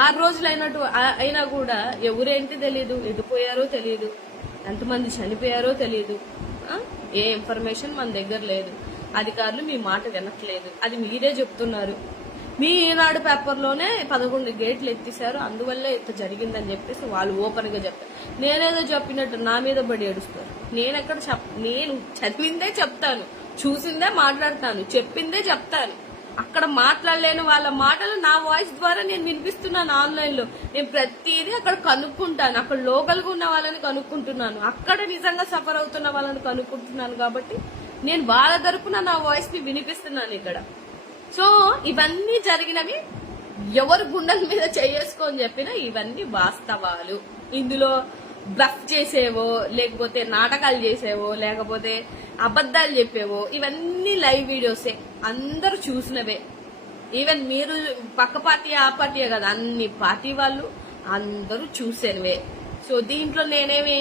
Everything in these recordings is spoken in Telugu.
6 రోజులు అయినా కూడా ఎవరేంటి తెలియదు, ఎటుపోయారో తెలియదు, ఎంతమంది చనిపోయారో తెలియదు, ఏ ఇన్ఫర్మేషన్ మన దగ్గర లేదు. అధికారులు మీ మాట వినట్లేదు, అది మీరే చెప్తున్నారు. మీ ఈనాడు పేపర్లోనే 11 గేట్లు ఎత్తేసారు, అందువల్లే ఇంత జరిగిందని చెప్పేసి వాళ్ళు ఓపెన్ గా చెప్తారు. నేనేదో చెప్పినట్టు నా మీద పడి ఏడుస్తారు. నేను చదివిందే చెప్తాను, చూసిందే మాట్లాడతాను, చెప్పిందే చెప్తాను. అక్కడ మాట్లాడలేని వాళ్ళ మాటలు నా వాయిస్ ద్వారా నేను వినిపిస్తున్నాను. ఆన్లైన్ లో నేను ప్రతిదీ అక్కడ కనుక్కుంటాను. అక్కడ లోకల్ గా ఉన్న వాళ్ళని కనుక్కుంటున్నాను, అక్కడ నిజంగా సఫర్ అవుతున్న వాళ్ళని కనుక్కుంటున్నాను. కాబట్టి నేను వాళ్ళ తరపున నా వాయిస్ ని వినిపిస్తున్నాను ఇక్కడ. సో ఇవన్నీ జరిగినవి ఎవరు గుండెల మీద చేసుకొని చెప్పినా ఇవన్నీ వాస్తవాలు. ఇందులో బ్లఫ్ చేసేవో, లేకపోతే నాటకాలు చేసేవో, లేకపోతే అబద్ధాలు చెప్పేవో, ఇవన్నీ లైవ్ వీడియోసే, అందరూ చూసినవే. ఈవెన్ మీరు పక్క పార్టీ ఆ పార్టీ కదా, అన్ని పార్టీ వాళ్ళు అందరూ చూసేనవే. సో దీంట్లో నేనేమి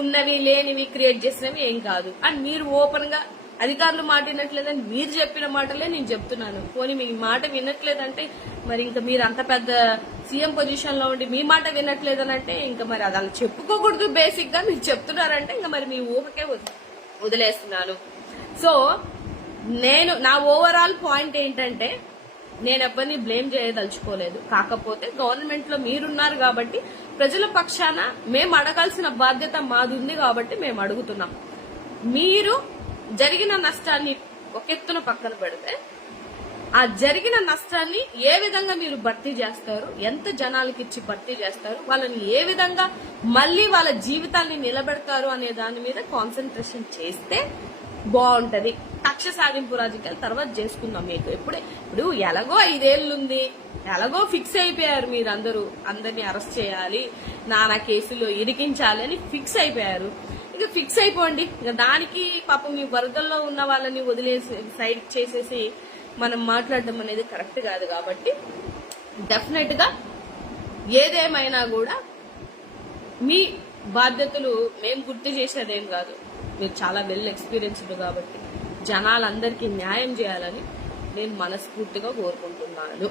ఉన్నవి లేనివి క్రియేట్ చేసినవి ఏం కాదు. అండ్ మీరు ఓపెన్ గా అధికారులు మాట వినట్లేదని మీరు చెప్పిన మాటలే నేను చెప్తున్నాను. పోనీ మీ మాట వినట్లేదంటే మరి ఇంకా మీరు అంత పెద్ద సీఎం పొజిషన్ లో ఉండి మీ మాట వినట్లేదని అంటే ఇంకా మరి అది అలా చెప్పుకోకూడదు. బేసిక్ గా మీరు చెప్తున్నారంటే ఇంకా మరి మీ ఊహకే వదిలేస్తున్నాను. సో నా ఓవరాల్ పాయింట్ ఏంటంటే, నేను ఎవరిని బ్లేమ్ చేయదలుచుకోలేదు. కాకపోతే గవర్నమెంట్ లో మీరున్నారు కాబట్టి ప్రజల పక్షాన మేము అడగాల్సిన బాధ్యత మాది ఉంది కాబట్టి మేము అడుగుతున్నాం. మీరు జరిగిన నష్టాన్ని ఒక ఎత్తున పక్కన పెడితే, ఆ జరిగిన నష్టాన్ని ఏ విధంగా మీరు భర్తీ చేస్తారు, ఎంత జనాలకి ఇచ్చి భర్తీ చేస్తారు, వాళ్ళని ఏ విధంగా మళ్ళీ వాళ్ళ జీవితాన్ని నిలబెడతారు అనే దాని మీద కాన్సన్ట్రేషన్ చేస్తే బాగుంటది. కక్ష సాధింపు రాజకీయాలు తర్వాత చేసుకుందాం. మీకు ఇప్పుడు ఎలాగో 5 ఏళ్ళు ఉంది, ఎలాగో ఫిక్స్ అయిపోయారు మీరందరూ, అందరినీ అరెస్ట్ చేయాలి, నానా కేసులో ఇరికించాలి అని ఫిక్స్ అయిపోయారు. ఇక ఫిక్స్ అయిపోండి. ఇక దానికి పాపం మీ వర్గంలో ఉన్న వాళ్ళని వదిలేసి సైడ్ చేసేసి మనం మాట్లాడడం అనేది కరెక్ట్ కాదు. కాబట్టి డెఫినెట్ గా ఏదేమైనా కూడా మీ బాధ్యతలు మేము గుర్తు చేసేదేం కాదు. మీరు చాలా వెల్ ఎక్స్పీరియన్స్డ్ కాబట్టి జనాలందరికీ న్యాయం చేయాలని నేను మనస్ఫూర్తిగా కోరుకుంటున్నాను.